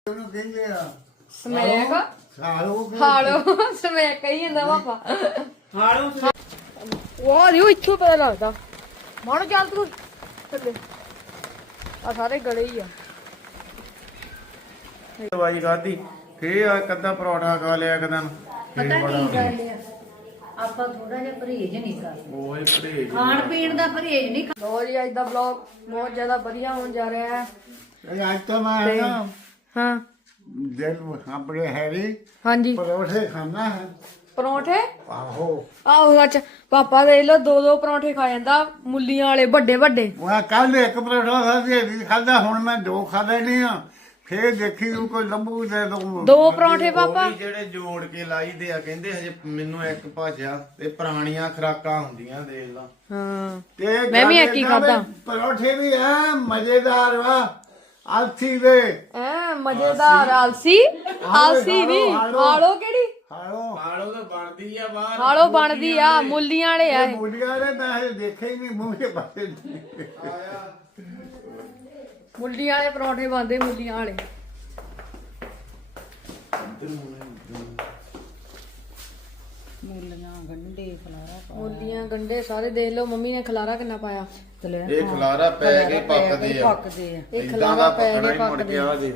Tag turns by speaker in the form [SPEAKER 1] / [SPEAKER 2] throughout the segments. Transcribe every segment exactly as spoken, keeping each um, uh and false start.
[SPEAKER 1] Smack ਹਾਲੋ smack ਕਹੀ ਜਾਂਦਾ ਪਾਪਾ
[SPEAKER 2] ਹਾਲੋ
[SPEAKER 1] ਵਾਹ ਦਿਓ ਇੱਥੋਂ ਪਤਾ ਲੱਗਦਾ ਮਾਣੋ ਚੱਲ ਤੂੰ ਥੱਲੇ ਆ ਸਾਰੇ ਗਲੇ ਹੀ ਆ
[SPEAKER 3] ਦਵਾਈ ਖਾਧੀ ਫੇਰ ਆ ਕੱਦਾ ਪਰੌਠਾ ਖਾ ਲਿਆ ਕਦਨ
[SPEAKER 2] ਪਤਾ ਕੀ ਗੱਲ ਆ ਆਪਾਂ ਥੋੜਾ ਜਿਹਾ ਪਰਹੇਜ ਨਹੀਂ ਕਰਦੇ
[SPEAKER 3] ਓਏ ਪਰਹੇਜ
[SPEAKER 2] ਖਾਣ ਪੀਣ ਦਾ ਪਰਹੇਜ ਨਹੀਂ
[SPEAKER 1] ਲੋ ਜੀ ਅੱਜ ਦਾ ਵਲੌਗ ਬਹੁਤ ਜ਼ਿਆਦਾ ਵਧੀਆ ਹੋਣ ਜਾ ਰਿਹਾ ਹੈ
[SPEAKER 4] ਅੱਜ ਤਾਂ ਮੈਂ ਨਾ
[SPEAKER 1] ਹਾਂ
[SPEAKER 4] ਦਿਲ ਆਪਣੇ ਹੈਰੀ
[SPEAKER 1] ਹਾਂਜੀ
[SPEAKER 4] ਪਰੌਠੇ ਖਾਣਾ ਹੈ
[SPEAKER 1] ਪਰੌਂਠੇ
[SPEAKER 4] ਆਹੋ
[SPEAKER 1] ਆਹੋ ਸੱਚ ਪਾਪਾ ਦੇ ਲੋ ਦੋ ਦੋ ਪਰੌਂਠੇ ਖਾ ਜਾਂਦਾ ਮੁੱਲੀਆਂ ਵਾਲੇ ਵੱਡੇ ਵੱਡੇ
[SPEAKER 4] ਉਹ ਕੱਲ ਇੱਕ ਪਰੌਠਾ ਖਾਧੀ ਨਹੀਂ ਖਾਦਾ ਹੁਣ ਮੈਂ ਦੋ ਖਾਦੇ ਨਹੀਂ ਆ ਫੇਰ ਦੇਖੀ ਉਹ ਕੋਈ ਲੰਬੂ ਦੇ ਦੋ
[SPEAKER 1] ਦੋ ਪਰੌਂਠੇ ਪਾਪਾ
[SPEAKER 3] ਉਹ ਵੀ ਜਿਹੜੇ ਜੋੜ ਕੇ ਲਾਈਦੇ ਆ ਕਹਿੰਦੇ ਹਜੇ ਮੈਨੂੰ ਇੱਕ ਭਾਜਿਆ ਤੇ ਪੁਰਾਣੀਆਂ ਖਰਾਕਾਂ ਹੁੰਦੀਆਂ ਦੇਖ ਲਾ
[SPEAKER 1] ਹਾਂ
[SPEAKER 4] ਤੇ
[SPEAKER 1] ਮੈਂ ਵੀ ਇੱਕ ਹੀ ਖਾਧਾ।
[SPEAKER 4] ਪਰੌਠੇ ਵੀ ਐ ਮਜ਼ੇਦਾਰ ਵਾ ਆਲਸੀ ਦੇ
[SPEAKER 1] ਐ ਮਜ਼ੇਦਾਰ ਆਲਸੀ ਆਲਸੀ ਨਹੀਂ ਹਾਲੋ ਕਿਹੜੀ
[SPEAKER 4] ਹਾਲੋ
[SPEAKER 3] ਹਾਲੋ ਤਾਂ ਬਣਦੀ ਆ ਬਾਹਰ
[SPEAKER 1] ਹਾਲੋ ਬਣਦੀ ਆ ਮੁੱਲੀਆਂ ਵਾਲੇ ਆ ਇਹ।
[SPEAKER 4] ਮੁੰਡਿਆਂ ਨੇ ਤਾਂ ਹਜੇ ਦੇਖੇ ਹੀ ਨਹੀਂ ਮੂੰਹ ਦੇ ਪਾਸੇ
[SPEAKER 1] ਮੁੱਲੀਆਂ ਵਾਲੇ ਪਰੌਂਠੇ ਬਣਦੇ ਮੁੱਲੀਆਂ ਵਾਲੇ
[SPEAKER 2] ਮੂਲੀਆਂ ਗੰਢੇ ਫਲਾਰਾ
[SPEAKER 1] ਮੁੱਲੀਆਂ ਗੰਡੇ ਸਾਰੇ ਦੇਖ ਲਓ ਮੰਮੀ ਨੇ ਖਲਾਰਾ ਕਿੰਨਾ ਪਾਇਆ
[SPEAKER 3] ਇਹ ਖਲਾਰਾ ਪੈ ਕੇ ਪੱਕਦੇ ਆ
[SPEAKER 2] ਪੱਕਦੇ ਆ
[SPEAKER 1] ਇਹ
[SPEAKER 3] ਇਦਾਂ
[SPEAKER 1] ਖਲਾਰਾ
[SPEAKER 3] ਦਾ
[SPEAKER 1] ਪੈ
[SPEAKER 3] ਪੱਕਣਾ
[SPEAKER 1] ਕੇ
[SPEAKER 3] ਹੀ ਮੁੜ
[SPEAKER 1] ਪੱਕਦੇ
[SPEAKER 3] ਗਿਆ ਦੇ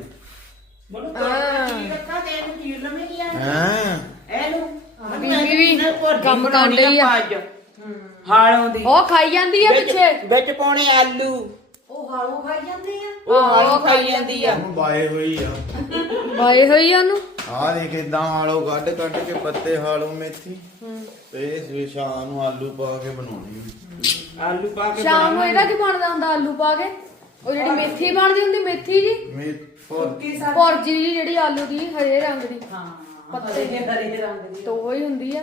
[SPEAKER 3] ਹਾਂ
[SPEAKER 1] ਬੀਬੀ ਵੀ ਕੰਮ ਕਰ ਰਹੀ ਆ
[SPEAKER 2] ਹਾਲੋਂ ਦੀ
[SPEAKER 1] ਉਹ ਖਾਈ ਜਾਂਦੀ ਆ ਪਿੱਛੇ
[SPEAKER 2] ਵਿੱਚ ਪਾਉਣੇ ਆਲੂ ਉਹ ਹਾਲੋਂ ਖਾਈ ਜਾਂਦੇ ਆ ਉਹ ਹਾਲੋਂ ਖਾਈ ਜਾਂਦੀ ਆ
[SPEAKER 3] ਹੁਣ ਬਾਏ ਹੋਈ ਆ
[SPEAKER 1] ਬਾਏ ਹੋਈ ਆ ਉਹਨੂੰ
[SPEAKER 3] ਆਹ ਦੇਖ ਇਦਾਂ ਹਾਲੋ ਕੱਢ ਕੱਢ ਕੇ ਪੱਤੇ ਹਾਲੋ ਮੇਥੀ ਤੇ ਇਸ ਸ਼ਾਮ ਨੂੰ ਆਲੂ ਪਾ ਕੇ ਬਣਾਉਣੀ
[SPEAKER 2] ਆਲੂ ਪਾ ਕੇ
[SPEAKER 1] ਸ਼ਾਮ ਨੂੰ ਇਹਦਾ ਕੀ ਬਣਦਾ ਹੁੰਦਾ ਆਲੂ ਪਾ ਕੇ ਉਹ ਜਿਹੜੀ ਮੇਥੀ ਬਣਦੀ ਹੁੰਦੀ ਮੇਥੀ ਜੀ
[SPEAKER 3] ਮੇ ਫੋਰ
[SPEAKER 1] ਭੁਰਜੀ ਜੀ ਜਿਹੜੀ ਆਲੂ ਦੀ ਹਰੇ ਰੰਗ ਦੀ
[SPEAKER 2] ਹਾਂ ਪੱਤੇ ਦੇ ਹਰੇ ਰੰਗ ਦੀ
[SPEAKER 1] ਤੋਂ ਉਹ ਹੀ ਹੁੰਦੀ ਆ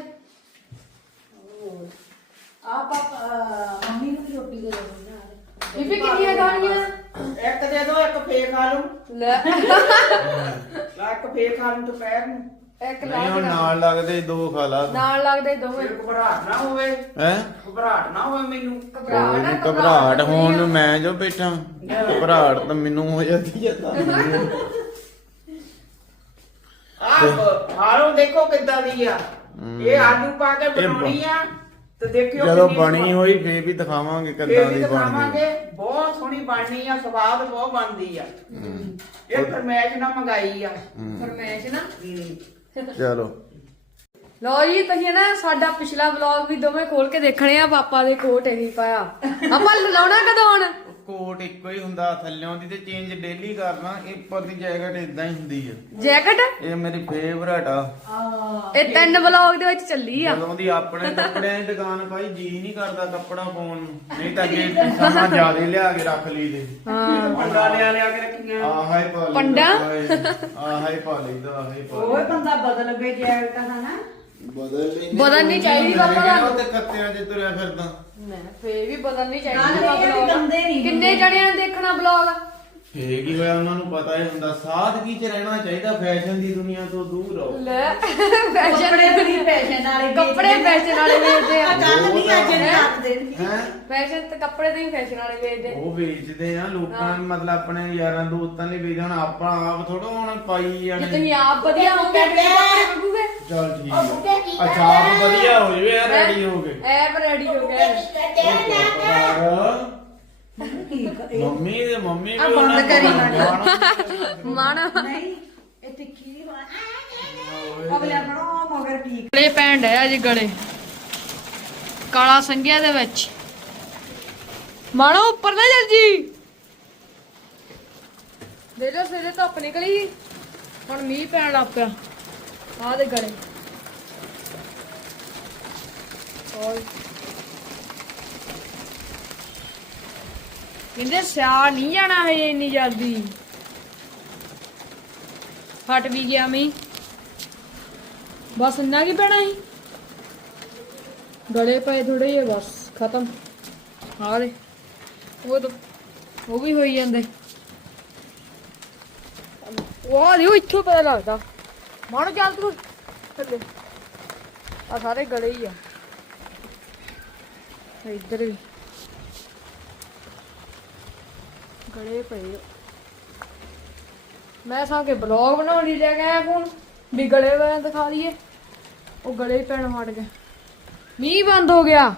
[SPEAKER 2] ਆ ਪਾਪਾ ਮੰਮੀ ਨੂੰ ਵੀ ਰੋਟੀ ਦੇ ਦੋ
[SPEAKER 1] ਬੀਬੀ ਕਿੰਨੀਆਂ ਖਾਣੀਆਂ
[SPEAKER 2] ਇੱਕ ਦੇ ਦੋ ਇੱਕ ਫੇਰ ਖਾ ਲੂੰ
[SPEAKER 1] ਲੈ
[SPEAKER 2] ਇੱਕ ਫੇਰ ਖਾ ਲੂੰ ਦੁਪਹਿਰ ਨੂੰ
[SPEAKER 1] ਇੱਕ
[SPEAKER 3] ਨਹੀਂ ਹੁਣ
[SPEAKER 1] ਲਾ
[SPEAKER 3] ਨਾਲ ਲੱਗਦੇ ਦੋ ਖਾ ਲਾ
[SPEAKER 1] ਨਾਲ ਲੱਗਦੇ ਦੋਵੇਂ
[SPEAKER 2] ਫਿਰ ਘਬਰਾਹਟ ਨਾ ਹੋਵੇ
[SPEAKER 3] ਹੈ
[SPEAKER 2] ਘਬਰਾਹਟ ਨਾ ਹੋਵੇ ਮੈਨੂੰ
[SPEAKER 1] ਘਬਰਾਹਟ
[SPEAKER 3] ਘਬਰਾਹਟ ਹੋਣ ਨੂੰ ਮੈਂ ਜੋ ਬੈਠਾ ਘਬਰਾਹਟ ਤਾਂ ਮੈਨੂੰ ਹੋ ਜਾਂਦੀ ਹੈ ਤਾਂ
[SPEAKER 2] ਆਹ ਹਾਲੋਂ ਦੇਖੋ ਕਿੱਦਾਂ ਦੀ ਆ ਇਹ ਆਲੂ ਪਾ ਕੇ ਬਣਾਉਣੀ ਆ ਤੇ ਦੇਖਿਓ
[SPEAKER 3] ਜਦੋਂ
[SPEAKER 2] ਕਿੰਨੀ
[SPEAKER 3] ਬਣੀ
[SPEAKER 2] ਸਵਾਦ-
[SPEAKER 3] ਹੋਈ ਫੇਰ ਵੀ ਦਿਖਾਵਾਂਗੇ
[SPEAKER 2] ਫੇਰ
[SPEAKER 3] ਕਿੱਦਾਂ
[SPEAKER 2] ਵੀ
[SPEAKER 3] ਦੀ ਬਣਦੀ
[SPEAKER 2] ਦਿਖਾਵਾਂਗੇ ਬਹੁਤ ਸੋਹਣੀ ਬਣਨੀ ਆ ਸਵਾਦ ਬਹੁਤ ਬਣਦੀ ਆ ਇਹ ਫਰਮੈਸ਼ ਨਾ ਮੰਗਾਈ ਆ
[SPEAKER 1] ਫਰਮੈਸ਼ ਨਾ
[SPEAKER 3] ਚਲੋ
[SPEAKER 1] ਲਓ ਜੀ ਤੁਸੀਂ ਨਾ ਸਾਡਾ ਪਿਛਲਾ ਵਲੌਗ ਵੀ ਦੋਵੇਂ ਖੋਲ ਕੇ ਦੇਖਣੇ ਆ ਪਾਪਾ ਦੇ ਕੋਟ ਇਹੀ ਪਾਇਆ ਆਪਾਂ ਲਾਉਣਾ ਕਦੋਂ ਹੁਣ
[SPEAKER 3] ਕੋਟ ਇੱਕੋ ਹੀ ਹੁੰਦਾ ਥੱਲਿਓਂ ਦੀ ਤੇ ਚੇਂਜ ਡੇਲੀ ਕਰਨਾ ਇਹ ਉੱਪਰ ਦੀ ਜੈਕਟ ਇਦਾਂ ਹੀ ਹੁੰਦੀ ਆ
[SPEAKER 1] ਜੈਕਟ
[SPEAKER 3] ਇਹ ਮੇਰੀ ਫੇਵਰਟ ਆ
[SPEAKER 1] ਇਹ ਤਿੰਨ ਵਲੌਗ ਦੇ ਵਿੱਚ ਚੱਲੀ ਆ
[SPEAKER 3] ਜਦੋਂ ਦੀ ਆਪਣੇ ਕੱਪੜਿਆਂ ਦੀ ਦੁਕਾਨ ਪਾਈ ਜੀ ਨਹੀਂ ਕਰਦਾ ਕੱਪੜਾ ਪਾਉਣ ਨੂੰ ਨਹੀਂ ਤਾਂ ਅੱਗੇ ਸਮਾਂ ਜ਼ਿਆਦਾ ਲਿਆ ਕੇ ਰੱਖ ਲਈ ਦੇ
[SPEAKER 1] ਹਾਂ
[SPEAKER 2] ਪੰਡਾ ਲਿਆ ਲਿਆ ਕੇ ਰੱਖੀਆਂ
[SPEAKER 3] ਆਹ ਹੀ ਪਾ ਲਈਦਾ
[SPEAKER 1] ਪੰਡਾ?
[SPEAKER 3] ਆਹ ਹੀ ਪਾ ਲਈਦਾ ਆਹ ਹੀ ਪਾ
[SPEAKER 2] ਓਏ ਬੰਦਾ ਬਦਲ ਵੇ ਜੈਕਟ ਹਨਾ
[SPEAKER 3] ਬਦਲ ਲਈ
[SPEAKER 1] ਬਦਲਣੀ ਚਾਹੀਦੀ ਪਾਪਾ ਤੁਹਾਨੂੰ।
[SPEAKER 3] ਤੇ ਕੱਤਿਆਂ 'ਚ ਤੁਰਿਆ ਫਿਰਦਾ
[SPEAKER 1] ਮੈਂ ਫੇਰ ਵੀ ਬਦਲਣੀ ਚਾਹੀਦੀ
[SPEAKER 2] ਨਾਲੇ
[SPEAKER 1] ਆ
[SPEAKER 2] ਇਹ ਵੀ ਗੰਦੇ
[SPEAKER 1] vlog।
[SPEAKER 2] ਨਹੀਂ
[SPEAKER 1] ਕਿੰਨੇ ਜਣਿਆਂ ਨੇ ਦੇਖਣਾ ਵਲੌਗ
[SPEAKER 3] ਫੇਕ ਹੀ ਹੋਇਆ ਉਹਨਾਂ ਨੂੰ ਪਤਾ ਹੀ ਹੁੰਦਾ ਸਾਦਗੀ 'ਚ ਰਹਿਣਾ ਚਾਹੀਦਾ ਫੈਸ਼ਨ ਦੀ ਦੁਨੀਆ ਤੋਂ ਦੂਰ ਰਹੋ
[SPEAKER 1] ਲੈ ਫੈਸ਼ਨ
[SPEAKER 2] ਕੱਪੜੇ ਵੀ ਫੈਸ਼ਨ ਵਾਲੇ
[SPEAKER 1] ਕੱਪੜੇ ਫੈਸ਼ਨ ਵਾਲੇ ਵੇਚਦੇ ਆ
[SPEAKER 2] ਕੱਲ ਵੀ ਅੱਜ ਰਾਤ ਦੇ
[SPEAKER 3] ਹੈ
[SPEAKER 1] ਫੈਸ਼ਨ ਤੇ ਕੱਪੜੇ ਤੇ ਹੀ ਫੈਸ਼ਨ ਵਾਲੇ ਵੇਚਦੇ
[SPEAKER 3] ਉਹ ਵੇਚਦੇ ਆ ਲੋਕਾਂ ਨੂੰ ਮਤਲਬ ਆਪਣੇ ਯਾਰਾਂ ਦੋਸਤਾਂ ਨੇ ਵੇਚਦੇ ਹੁਣ ਆਪਾਂ ਆਪ ਥੋੜਾ ਹੁਣ ਪਾਈ
[SPEAKER 1] ਜੇ
[SPEAKER 3] ਜਾਣੇ
[SPEAKER 1] ਤੁਸੀਂ ਆਪ ਵਧੀਆ ਹੋਗੇ ਤੇ ਕੱਪੜੇ ਲੱਗੂਗੇ
[SPEAKER 3] ਚੱਲ ਠੀਕ ਆ ਅੱਛਾ ਆਪ ਵਧੀਆ ਹੋ ਜਵੇ ਯਾਰ ਰੈਡੀ ਹੋ ਗਏ
[SPEAKER 1] ਐਪ ਰੈਡੀ ਹੋ ਗਏ
[SPEAKER 3] ਮੰਮੀ ਦੇ ਮੰਮੀ
[SPEAKER 1] ਆ ਬੰਦ ਕਰੀ ਮਨ
[SPEAKER 2] ਨਹੀਂ ਇਹ ਤਿੱਖੀ ਨਹੀਂ ਬਣਾ ਅਗਲੇ ਬਣਾਓ ਮਗਰ ਠੀਕ
[SPEAKER 1] ਗਲੇ ਪੈਣ ਡਿਆ ਜੀ ਗਲੇ ਕਾਲਾ ਸੰਗਿਆ ਦੇ ਵਿੱਚ ਮਾਣੋ ਉੱਪਰ ਨਾ ਚੱਲ ਜੀ ਦੇ ਲੋ ਸਵੇਰੇ ਧੁੱਪ ਨਿਕਲੀ ਹੁਣ ਮੀਂਹ ਪੈਣ ਲੱਗ ਪਿਆ ਆਹ ਦੇ ਗਲੇ ਹੋਰ ਕਹਿੰਦੇ ਸਿਆਲ ਨਹੀਂ ਜਾਣਾ ਹੈ ਇੰਨੀ ਜਲਦੀ ਫਟ ਵੀ ਗਿਆ ਮੀਂਹ ਬਸ ਇੰਨਾ ਕੀ ਪੈਣਾ ਸੀ ਗਲੇ ਪਏ ਥੋੜੇ ਜਿਹੇ ਬਸ ਖਤਮ ਆ ਦੇ ਉਹ ਤਾਂ ਉਹ ਵੀ ਹੋਈ ਜਾਂਦੇ ਵਾਹ ਦਿਓ ਇੱਥੋਂ ਪਤਾ ਲੱਗਦਾ ਮਾਣੋ ਚੱਲ ਤੂੰ ਥੱਲੇ ਆ ਸਾਰੇ ਗਲੇ ਹੀ ਆ ਇੱਧਰ ਵੀ ਗਲੇ ਪਏ ਮੈਂ ਸਾਂ ਕੇ ਬਲੌਗ ਬਣਾਉਣ ਲਈ ਲੈ ਕੇ ਆਇਆ ਫੋਨ ਵੀ ਗਲੇ ਵਾਲਾ ਦਿਖਾ ਦਈਏ। ਉਹ ਗਲੇ ਹੀ ਪੈਣ ਹਟ ਗਿਆ। ਮੀਂਹ ਬੰਦ ਹੋ ਗਿਆ,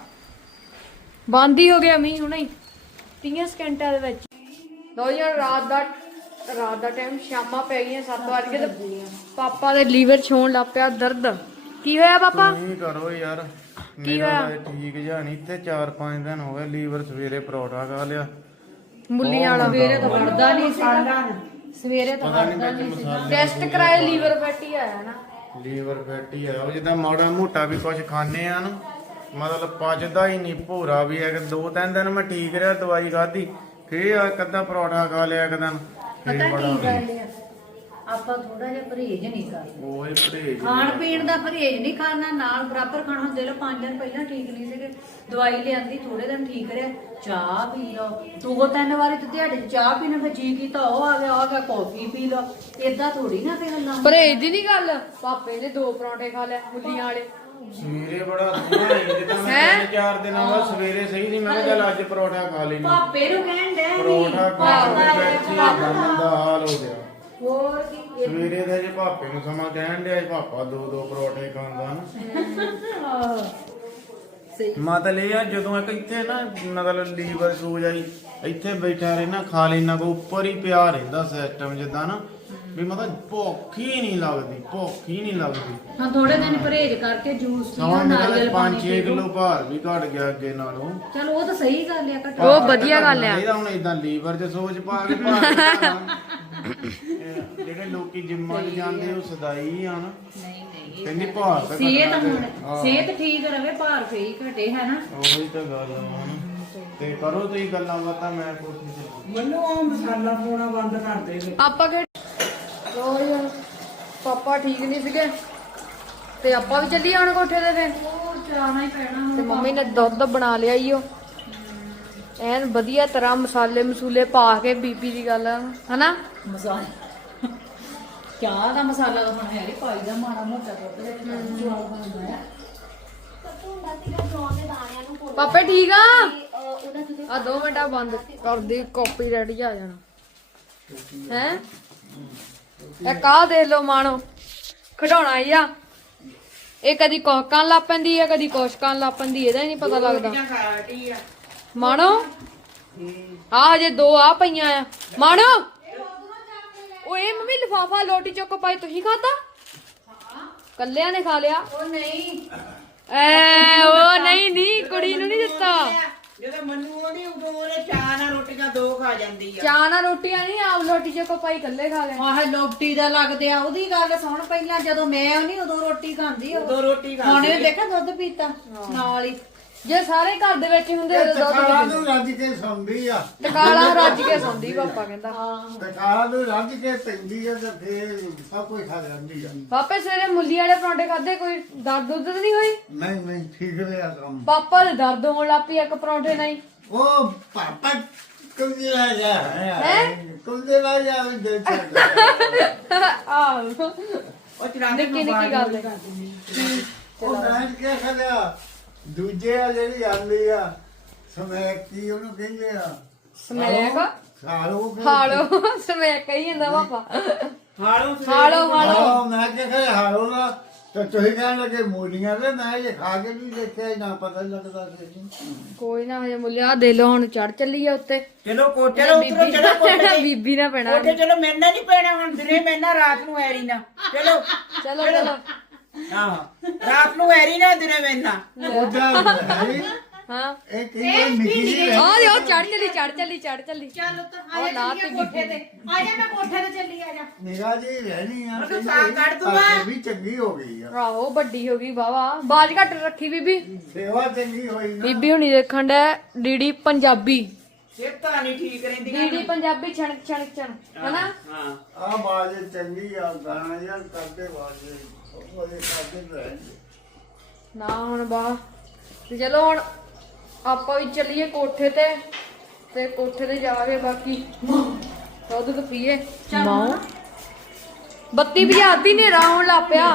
[SPEAKER 1] ਬੰਦ ਹੀ ਹੋ ਗਿਆ ਮੀਂਹ ਹੁਣੇ ਹੀ ਤੀਹ ਸਕਿੰਟਾਂ ਦੇ ਵਿੱਚ। ਲੋ ਯਾਰ ਰਾਤ ਦਾ ਰਾਤ ਦਾ ਟਾਈਮ ਸ਼ਾਮਾਂ ਪੈ ਗਈਆਂ ਸੱਤ ਵਜ ਕੇ ਤੇ ਪਾਪਾ ਦੇ ਲੀਵਰ ਛੋਣ ਲੱਗ ਪਿਆ ਦਰਦ। ਕੀ ਹੋਇਆ ਪਾਪਾ?
[SPEAKER 3] ਨਹੀਂ ਕਰੋ ਯਾਰ,
[SPEAKER 1] ਕੀ
[SPEAKER 3] ਮੇਰਾ
[SPEAKER 1] ਹੋਇਆ?
[SPEAKER 3] ਤਾਂ ਠੀਕ ਜਿਹਾ ਨਹੀਂ ਤੇ ਚਾਰ ਪੰਜ ਦਿਨ ਹੋ ਗਏ ਲੀਵਰ। ਸਵੇਰੇ ਪਰੌਠਾ ਖਾ ਲਿਆ
[SPEAKER 1] ਮੁੱਲੀਆਂ ਵਾਲਾ
[SPEAKER 5] ਸਵੇਰੇ ਤਾਂ ਵੜਦਾ ਨਹੀਂ ਸੀਗਾ, ਸਵੇਰੇ ਤਾਂ
[SPEAKER 3] ਪਤਾ ਨਹੀਂ
[SPEAKER 5] ਵੜਦਾ
[SPEAKER 3] ਵਿੱਚ
[SPEAKER 5] ਨਹੀਂ ਸੀਗਾ।
[SPEAKER 3] ਮਸਾਲੇ
[SPEAKER 1] ਟੈਸਟ ਕਰਾਏ ਲੀਵਰ ਫੈਟੀ ਆਇਆ ਨਾ।
[SPEAKER 3] ਲੀਵਰ ਫੈਟੀ ਆ ਉਹ ਜਿੱਦਾਂ ਮਾੜਾ ਮੋਟਾ ਵੀ ਕੁਝ ਖਾਣੇ ਆ ਨਾ, ਮਤਲਬ ਪਚਦਾ ਹੀ ਨਹੀਂ। ਭੋਰਾ ਵੀ ਹੈ ਕਿ ਦੋ ਤਿੰਨ ਦਿਨ ਮੈਂ ਠੀਕ ਰਿਹਾ, ਦਵਾਈ ਖਾਧੀ, ਫੇਰ ਇੱਕ ਅੱਧਾ ਪਰੌਠਾ ਖਾ ਲਿਆ ਇੱਕ ਦਿਨ, ਫੇਰ
[SPEAKER 5] ਪਤਾ
[SPEAKER 3] ਬੜਾ
[SPEAKER 5] ਕੀ ਗੱਲ ਆ, ਆਪਾਂ ਥੋੜਾ ਜਿਹਾ ਪਰਹੇਜ ਨਹੀਂ ਕਰਦੇ।
[SPEAKER 3] ਉਹ ਹੀ ਪਰਹੇਜ
[SPEAKER 5] ਖਾਣ ਪੀਣ ਦਾ ਪਰਹੇਜ ਨਹੀਂ ਕਰਨਾ, ਨਾਲ ਬਰਾਬਰ ਖਾਣਾ। ਹੁੰਦੇ ਲੋ ਪੰਜ ਦਿਨ ਪਹਿਲਾਂ ਠੀਕ ਨਹੀਂ ਸੀਗੇ, ਦਵਾਈ ਲਿਆਂਦੀ, ਥੋੜੇ ਦਿਨ ਠੀਕ ਰਿਹਾ, ਚਾਹ ਪੀ ਲਓ ਦੋ ਤਿੰਨ ਵਾਰੀ ਤੇ ਦਿਹਾੜੀ ਚ ਚਾਹ ਪੀਣਾ, ਫਿਰ ਜੀ ਕੀਤਾ ਉਹ ਆ ਗਿਆ ਆ ਗਿਆ ਕੌਫੀ ਪੀ ਲਓ। ਏਦਾਂ ਥੋੜੀ ਨਾ ਫੇਰ ਗੱਲਾਂ।
[SPEAKER 1] ਪਰਹੇਜ ਦੀ ਨਹੀਂ ਗੱਲ, ਪਾਪੇ ਨੇ ਦੋ ਪਰੌਂਠੇ ਖਾ ਲਿਆ ਮੁੱਲੀਆਂ ਵਾਲੇ।
[SPEAKER 3] ਸਵੇਰੇ ਬੜਾ ਧੂਆਂ ਹੀ ਜਿੱਦਾਂ ਮੈਂ ਤਿੰਨ ਚਾਰ ਦਿਨਾਂ ਬਾਅਦ ਸਵੇਰੇ ਸਹੀ ਸੀ। ਮੈਂ ਕਿਹਾ ਚੱਲ ਅੱਜ ਪਰੌਠਾ ਖਾ ਲੈਣਾ।
[SPEAKER 5] ਪਾਪੇ ਨੂੰ ਕਹਿਣ ਦੇ
[SPEAKER 3] ਪਰੌਠਾ ਖਾ ਕੇ ਬੈਠੀ ਦਾ ਹਾਲ ਹੋ ਗਿਆ।
[SPEAKER 5] ਹੋਰ ਕੀ
[SPEAKER 3] ਸਵੇਰੇ ਦੇ ਜੇ ਭਾਪੇ ਨੂੰ ਸਮਾਂ ਕਹਿਣ ਡਿਆ ਸੀ, ਪਾਪਾ ਦੋ ਦੋ ਪਰੌਠੇ ਖਾਂਦਾ ਨਾ।
[SPEAKER 5] ਸਹੀ
[SPEAKER 3] ਮਤਲਬ ਇਹ ਆ ਜਦੋਂ ਇੱਕ ਇੱਥੇ ਨਾ ਮਤਲਬ ਲੀਵਰ ਸੂਜ ਆਈ, ਇੱਥੇ ਬੈਠਾ ਰਹਿਣਾ ਖਾ ਲੈਣਾ ਕੋ ਉੱਪਰ ਹੀ ਪਿਆ ਰਹਿੰਦਾ ਸਿਸਟਮ ਜਿੱਦਾਂ ਨਾ ਵੀ ਮਤਲਬ ਭੁੱਖ ਹੀ ਨਹੀਂ ਲੱਗਦੀ, ਭੁੱਖ ਹੀ ਨਹੀਂ ਲੱਗਦੀ।
[SPEAKER 5] ਹਾਂ ਥੋੜੇ ਦਿਨ ਪਰਹੇਜ ਕਰਕੇ ਜੂਸ ਪੀਓ,
[SPEAKER 3] ਸਮਾਂ ਮੇਰਾ
[SPEAKER 5] ਨਾਰੀਅਲ
[SPEAKER 3] ਪੰਜ
[SPEAKER 5] ਪਾਣੀ
[SPEAKER 3] ਛੇ
[SPEAKER 5] ਪੀਓ।
[SPEAKER 3] ਕਿਲੋ ਭਾਰ ਵੀ ਘਟ ਗਿਆ ਅੱਗੇ ਨਾਲੋਂ।
[SPEAKER 5] ਚਲ ਉਹ ਤਾਂ ਸਹੀ ਗੱਲ ਆ ਘਟ।
[SPEAKER 1] ਉਹ ਵਧੀਆ ਗੱਲ ਆ।
[SPEAKER 3] ਇਹਦਾ ਹੁਣ ਇਦਾਂ ਲੀਵਰ 'ਚ ਸੋਚ ਪਾ ਕੇ ਭਾਰ ਘਟਾਉਣਾ। ਇਹ ਜਿਹੜੇ ਲੋਕੀ ਜਿੰਮਾਂ 'ਚ ਜਾਂਦੇ ਉਹ ਸਦਾਈ ਆ ਨਾ,
[SPEAKER 5] ਨਹੀਂ ਨਹੀਂ
[SPEAKER 3] ਕਹਿੰਦੀ ਭਾਰ ਤਾਂ
[SPEAKER 5] ਸਿਹਤ
[SPEAKER 3] ਘਟਣਾ
[SPEAKER 5] ਹੁਣ
[SPEAKER 3] ਚਾਹੀਦਾ।
[SPEAKER 5] ਸਿਹਤ ਠੀਕ ਰਵੇ, ਭਾਰ ਫੇਈ ਘਟੇ ਹੈ ਨਾ।
[SPEAKER 3] ਉਹੀ ਤਾਂ ਗੱਲ ਆ ਹੁਣ। ਤੇ ਕਰੋ ਤੁਸੀਂ ਗੱਲਾਂ ਬਾਤਾਂ, ਮੈਂ ਕੋਸ਼ਿਸ਼
[SPEAKER 2] ਮੈਨੂੰ ਉਹ ਮਸਾਲਾ ਪਾਉਣਾ ਬੰਦ ਕਰ ਦੇ ਵਿੱਚ।
[SPEAKER 1] ਆਪਾਂ ਕਿ ਲੋ ਯਾਰ ਪਾਪਾ ਠੀਕ ਨਹੀਂ ਸੀਗੇ ਤੇ ਆਪਾਂ ਵੀ ਚੱਲੀ ਆਣ ਕੋਠੇ ਤੇ ਫੇ।
[SPEAKER 5] ਉਹ ਜਾਣਾ ਹੀ ਪੈਣਾ
[SPEAKER 1] ਤੇ ਮੰਮੀ ਨੇ ਦੁੱਧ ਬਣਾ ਲਿਆ ਈ ਉਹ ਐਨ ਵਧੀਆ ਤਰ੍ਹਾਂ ਮਸਾਲੇ ਮਸੂਲੇ ਪਾ ਕੇ। ਬੀਬੀ ਦੀ ਗੱਲ ਆ, ਹਨਾ?
[SPEAKER 5] ਮਸਾਲਾ ਚਾਹ ਦਾ ਮਸਾਲਾ ਤਾਂ ਹੁਣ ਹੈ ਨਹੀਂ ਪਾਈਦਾ, ਮਾੜਾ ਮੋਟਾ ਦੁੱਧ ਵਿੱਚ ਜਵਾਬ ਬਣਦਾ ਹੈ।
[SPEAKER 1] ਪਾਪੇ ਠੀਕ ਆ? ਆ ਦੋ ਮਿੰਟਾਂ ਬੰਦ ਕਰਦੀ, ਕਾਪੀਰਾਈਟ ਆ ਜਾਣਾ ਹੈ। ਇਹ ਕਾ ਦੇਖ ਲੋ ਮਾਣੋ, ਖਡਾਉਣਾ ਹੀ ਆ। ਇਹ ਕਦੀ ਕੁਛ ਕਰਨ ਲੱਗ ਪੈਂਦੀ ਆ, ਕਦੀ ਕੁਛ ਕਰਨ ਲੱਗ ਪੈਂਦੀ, ਇਹਦਾ ਹੀ ਨਹੀਂ ਪਤਾ ਲੱਗਦਾ।
[SPEAKER 2] ਰੋਟੀਆਂ ਖਾ ਟੀ ਆ।
[SPEAKER 1] ਮਾਣੋ ਆ ਹਜੇ ਦੋ ਆ ਪਈਆਂ ਆ। ਮਾਣੋ ਓਏ ਮੰਮੀ ਲਿਫਾਫਾ ਲੋਟੀ ਚੁੱਕ ਪਾਈ, ਤੁਸੀਂ ਖਾਦਾ? ਕੱਲਿਆਂ ਨੇ ਖਾ ਲਿਆ।
[SPEAKER 5] ਉਹ ਨਹੀਂ
[SPEAKER 1] ਐ ਉਹ ਨਹੀਂ ਨਹੀਂ ਕੁੜੀ ਨੂੰ ਨਹੀਂ ਦਿੱਤਾ।
[SPEAKER 2] ਜਦੋਂ ਮੈਨੂੰ ਉਹਦੀ ਉਦੋਂ ਉਹਨੇ ਚਾਹ ਨਾਲ ਰੋਟੀਆਂ ਦੋ ਖਾ ਜਾਂਦੀ ਆ।
[SPEAKER 1] ਚਾਹ ਨਾਲ ਰੋਟੀਆਂ ਨਹੀਂ, ਆਪ ਲੋਟੀ ਚੁੱਕ ਪਾਈ ਕੱਲੇ ਖਾ ਲਿਆ।
[SPEAKER 5] ਆਹ ਲੋਟੀ ਦਾ ਲੱਗਦੇ ਆ। ਉਹਦੀ ਗੱਲ ਸੁਣ, ਪਹਿਲਾਂ ਜਦੋਂ ਮੈਂ ਨਹੀਂ ਉਦੋਂ ਰੋਟੀ ਖਾਂਦੀ ਉਹ।
[SPEAKER 2] ਦੋ ਰੋਟੀ ਖਾ
[SPEAKER 5] ਹੁਣ ਇਹ ਦੇਖਾ ਦੁੱਧ ਪੀਤਾ ਨਾਲ ਹੀ।
[SPEAKER 1] ਜੇ ਸਾਰੇ ਘਰ ਦੇ ਵਿੱਚ ਹੁੰਦੇ ਉਦੋਂ ਦੁੱਧ
[SPEAKER 4] ਤਕਾਲਾ
[SPEAKER 1] ਪੀਂਦੇ।
[SPEAKER 4] ਨੂੰ ਰੱਜ ਕੇ ਸੌਂਦੀ ਆ,
[SPEAKER 1] ਟਕਾਲਾ ਰੱਜ ਕੇ ਸੌਂਦੀ ਪਾਪਾ ਕਹਿੰਦਾ।
[SPEAKER 4] ਤਕਾਲਾ ਨੂੰ ਰੱਜ ਕੇ ਪੈਂਦੀ ਆ ਤੇ ਫੇਰ ਸਭ ਕੁਝ ਖਾ ਜਾਂਦੀ ਆ।
[SPEAKER 1] ਪਾਪੇ ਸਵੇਰੇ ਮੁੱਲੀ ਵਾਲੇ ਪਰੌਂਠੇ ਖਾਦੇ, ਕੋਈ ਦਰਦ ਦੁੱਧ ਤਾਂ ਨਹੀਂ ਹੋਈ?
[SPEAKER 4] ਨਹੀਂ ਨਹੀਂ ਠੀਕ ਰਿਹਾ ਕੰਮ।
[SPEAKER 1] ਪਾਪਾ ਦੇ ਦਰਦ ਹੋਣ ਲੱਗ ਪਈ ਇੱਕ ਪਰੌਂਠੇ ਨਾਲ ਹੀ।
[SPEAKER 4] ਉਹ ਪਾਪਾ ਕੁੰਦੇ ਲਾ ਜਾ ਹੈ
[SPEAKER 1] ਹੈਂ?
[SPEAKER 4] ਕੁੰਦੇ ਲਾ ਜਾ ਵੀ ਦੇ ਛੱਡ।
[SPEAKER 1] ਆਹ
[SPEAKER 2] ਉਹ ਚਲਾਉਂਦੇ
[SPEAKER 1] ਨਿੱਕੀ ਨਿੱਕੀ ਗੱਲ ਹੈ।
[SPEAKER 4] ਉਹ ਮੈਂ ਕੀ ਖਲਿਆ ਦੂਜੇ ਆ ਜਿਹੜੀ ਆਂਦੀ ਆ ਸਮੈਕ ਕੀ ਉਹਨੂੰ ਕਹਿੰਦੇ ਆ
[SPEAKER 1] ਸਮੈਕ
[SPEAKER 4] ਖਾਲੋ
[SPEAKER 1] ਹਾਲੋ ਸਮੈਕ ਕਹੀ ਜਾਂਦਾ ਪਾਪਾ।
[SPEAKER 2] ਹਾਲੋ
[SPEAKER 1] ਹਾਲੋ ਹਾਲੋ
[SPEAKER 4] ਹਾਂ ਮੈਂ ਕਿ ਖੇ ਹਾਲੋ ਨਾ ਤੇ ਤੁਸੀਂ ਕਹਿਣ ਲੱਗੇ ਮੂਲੀਆਂ ਤੇ ਮੈਂ ਇਹ ਖਾ ਕੇ ਨਹੀਂ ਦੇਖਿਆ, ਨਾ ਪਤਾ ਲੱਗਦਾ ਸੀ।
[SPEAKER 1] ਕੋਈ ਨਾ ਹਜੇ ਮੁੱਲਿਆ ਦੇ ਲੋ ਹੁਣ ਚੜ ਚੱਲੀ ਆ ਉੱਤੇ।
[SPEAKER 2] ਚਲੋ ਕੋਟੇ ਨੂੰ ਉਤਰੋ, ਚਲੋ ਕੋਟੇ
[SPEAKER 1] ਬੀਬੀ ਨਾ ਪੈਣਾ।
[SPEAKER 2] ਕੋਟੇ ਚਲੋ ਮੇਰੇ ਨਾਲ ਨਹੀਂ ਪੈਣਾ ਹੁਣ, ਦਿਨੇ ਮੇਰੇ ਨਾਲ, ਰਾਤ ਨੂੰ ਐਰੀ ਨਾ। ਚਲੋ
[SPEAKER 1] ਚਲੋ ਚਲੋ
[SPEAKER 2] ਆਹੋ ਰਾਤ ਨੂੰ ਐਰੀ ਨਾ, ਦਿਨੇ ਮੇਰੇ ਨਾਲ।
[SPEAKER 4] ਉਹਦਾ ਹੈ
[SPEAKER 1] ਹਾਂ
[SPEAKER 4] ਇਹ ਕਿੰਨੀ ਨਿੱਕੀ ਜਿਹੀ ਹੈ।
[SPEAKER 1] ਆ ਦਿਓ ਚੜ ਚੱਲੀ ਚੜ ਚੱਲੀ ਚੜ ਚੱਲੀ।
[SPEAKER 5] ਚੱਲ ਉੱਤਰ
[SPEAKER 1] ਉਹ ਲਾ ਤੇ
[SPEAKER 5] ਕੋਠੇ ਤੇ ਆ ਜਾ, ਮੈਂ ਕੋਠੇ ਤੇ ਚੱਲੀ ਆ ਜਾ।
[SPEAKER 4] ਨਿਗਾਹ ਜੀ ਰਹਿਣੀ ਆ,
[SPEAKER 2] ਤੂੰ ਸਾਗ ਕੱਢ ਦੂੰਗਾ।
[SPEAKER 4] ਪਰ ਵੀ ਚੰਗੀ ਹੋ ਗਈ ਆ,
[SPEAKER 1] ਆਹੋ ਵੱਡੀ ਹੋ ਗਈ ਵਾਵਾ। ਬਾਜ ਘੱਟ ਰੱਖੀ ਬੀਬੀ।
[SPEAKER 4] ਸੇਵਾ ਚੰਗੀ ਹੋਈ ਨਾ।
[SPEAKER 1] ਬੀਬੀ ਹੁਣੀ ਦੇਖਣ ਦਾ ਡੀਡੀ ਪੰਜਾਬੀ।
[SPEAKER 2] ਸਿਹਤਾਂ ਨਹੀਂ ਠੀਕ ਰਹਿੰਦੀ।
[SPEAKER 1] ਡੀਡੀ ਪੰਜਾਬੀ ਛਣਕ ਛਣਕ ਛਣ ਹਨਾ?
[SPEAKER 2] ਹਾਂ
[SPEAKER 4] ਆ ਬਾਜ ਚੰਗੀ ਆ, ਗਾਣਾ ਜਾਂ ਕਰਦੇ ਬਾਜੇ ਉਹਦੇ ਕਰਦੇ ਰਹਿੰਦੇ।
[SPEAKER 1] ਨਾ ਹੁਣ ਬਾ ਤੇ ਚਲੋ ਹੁਣ ਆਪਾਂ ਵੀ ਚੱਲੀਏ ਕੋਠੇ ਤੇ ਤੇ ਕੋਠੇ ਤੇ ਜਾ ਕੇ ਬਾਕੀ ਦੁੱਧ ਤਾਂ ਪੀਏ। ਮਾਂ ਬੱਤੀ ਬੁਝਾਤੀ ਹਨੇਰਾ ਹੋਣ ਲੱਗ ਪਿਆ।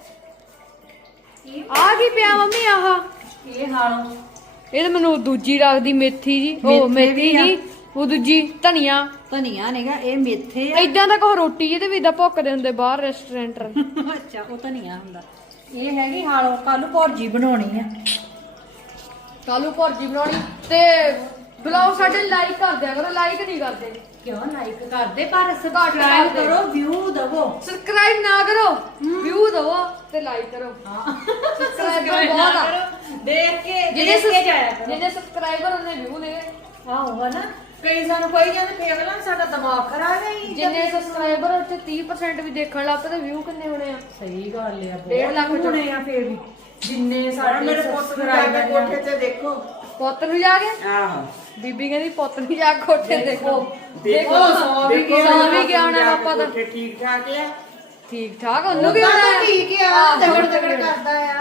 [SPEAKER 1] ਆ ਕੀ ਪਿਆ ਮੰਮੀ ਆਹ?
[SPEAKER 5] ਇਹ ਹਾਲੋਂ
[SPEAKER 1] ਇਹ ਤਾਂ ਮੈਨੂੰ ਦੂਜੀ ਲੱਗਦੀ ਮੇਥੀ ਜੀ। ਉਹ ਮੇਥੀ ਜੀ ਉਹ ਦੂਜੀ ਧਨੀਆ
[SPEAKER 5] ਧਨੀਆ ਨੇਗਾ, ਇਹ ਮੇਥੇ ਆ।
[SPEAKER 1] ਏਦਾਂ ਦਾ ਕੋ ਰੋਟੀ ਇਹਦੇ ਵੀ ਇਦਾਂ ਭੁੱਕਦੇ ਹੁੰਦੇ ਬਾਹਰ ਰੈਸਟੋਰੈਂਟ
[SPEAKER 5] ਅੱਛਾ, ਉਹ ਧਨੀਆ ਹੁੰਦਾ। ਇਹ ਹੈਗੀ ਹਾਲੋ ਕੱਲ ਭੁਰਜੀ ਬਣਾਉਣੀ ਆ।
[SPEAKER 1] ਕਾਲੂ ਭੁਰਜੀ ਬਣਾਉਣੀ ਤੇ ਬਲੌਗ ਸਾਡੇ ਲਾਈਕ ਕਰ ਦਿਆ ਕਰੋ, ਲਾਈਕ ਨਹੀਂ ਕਰਦੇ।
[SPEAKER 5] ਕਿਉਂ ਲਾਈਕ ਕਰਦੇ, ਪਰ ਸਬਸਕ੍ਰਾਈਬ
[SPEAKER 1] ਕਰਦੇ।
[SPEAKER 5] ਕਰੋ, ਵਿਊ ਦਵੋ।
[SPEAKER 1] ਸਬਸਕ੍ਰਾਈਬ ਨਾ ਕਰੋ, ਵਿਊ ਦਵੋ ਤੇ ਲਾਈਕ ਕਰੋ।
[SPEAKER 5] ਹਾਂ,
[SPEAKER 1] ਸਬਸਕ੍ਰਾਈਬਰ ਬਹੁਤ ਆ।
[SPEAKER 5] ਦੇਖ ਕੇ
[SPEAKER 1] ਜਿਹਨੇ
[SPEAKER 5] ਦੇਖ ਕੇ ਜਾਇਆ ਕਰੋ।
[SPEAKER 1] ਜਿਹਨੇ ਸਬਸਕ੍ਰਾਈਬਰ ਉਹਨੇ ਵਿਊ ਨੇ।
[SPEAKER 5] ਆਹੋ ਹਨਾ, ਕਈ ਸਾਨੂੰ ਕੋਈ ਜਾਂਦੇ ਫੇਰ ਅਗਲਾ ਸਾਡਾ ਦਿਮਾਗ ਖਰਾਬ ਹੈ ਹੀ।
[SPEAKER 1] ਜਿੰਨੇ ਸਬਸਕ੍ਰਾਈਬਰ ਉੱਤੇ ਤੀਹ ਪਰਸੈਂਟ ਵੀ ਦੇਖਣ ਲੱਗ ਪਏ ਤੇ ਵਿਊ ਕਿੰਨੇ ਹੋਣੇ ਆ?
[SPEAKER 5] ਸਹੀ ਗੱਲ ਆ,
[SPEAKER 1] ਡੇਢ ਲੱਖ
[SPEAKER 5] ਬਹੁਤ ਹੋਣੇ ਆ ਫੇਰ ਵੀ। ਜਿੰਨੇ ਸਾਡੇ
[SPEAKER 2] ਮੇਰੇ ਪੁੱਤ ਨੂੰ ਜਾ ਕੇ ਕੋਠੇ ਤੇ ਦੇਖੋ।
[SPEAKER 1] ਪੁੱਤ ਨੂੰ ਜਾ ਕੇ
[SPEAKER 2] ਆਹੋ
[SPEAKER 1] ਬੀਬੀ ਕਹਿੰਦੀ ਪੁੱਤ ਨੂੰ ਜਾ ਕੇ ਕੋਠੇ ਦੇਖੋ।
[SPEAKER 2] ਦੇਖੋ
[SPEAKER 1] ਸੌ ਵੀ
[SPEAKER 2] ਦੇਖੋ,
[SPEAKER 1] ਗਿਆ, ਸੌ ਵੀ ਗਿਆ ਹੋਣਾ ਪਾਪਾ ਦਾ।
[SPEAKER 2] ਕੋਠੇ ਠੀਕ ਠਾਕ ਆ।
[SPEAKER 1] ਠੀਕ ਠਾਕ ਉਹਨੂੰ ਵੀ ਹੋਣਾ ਹੈ।
[SPEAKER 5] ਠੀਕ ਆ, ਦਗੜ ਦਗੜ ਕਰਦਾ ਆ।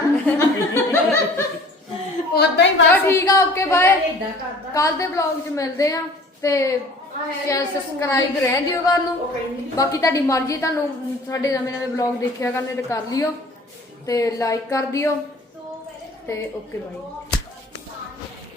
[SPEAKER 5] ਉਦਾਂ ਹੀ
[SPEAKER 1] ਚਲੋ ਠੀਕ ਆ, ਓਕੇ ਬਾਏ।
[SPEAKER 5] ਇਦਾਂ ਕਰਦਾ।
[SPEAKER 1] ਕੱਲ ਦੇ ਵਲੌਗ 'ਚ ਮਿਲਦੇ ਆ ਤੇ ਚੈਨਲ ਸਬਸਕ੍ਰਾਈਬ ਰਹਿ ਦਿਓ ਕਰ ਨੂੰ। ਬਾਕੀ ਤੁਹਾਡੀ ਮਰਜ਼ੀ, ਤੁਹਾਨੂੰ ਸਾਡੇ ਨਵੇਂ ਨਵੇਂ ਵਲੌਗ ਦੇਖਿਆ ਕਰਨੇ ਤੇ ਕਰ ਲਿਓ ਤੇ ਲਾਈਕ ਕਰ ਦਿਓ ਤੇ ਓਕੇ ਬਾਏ।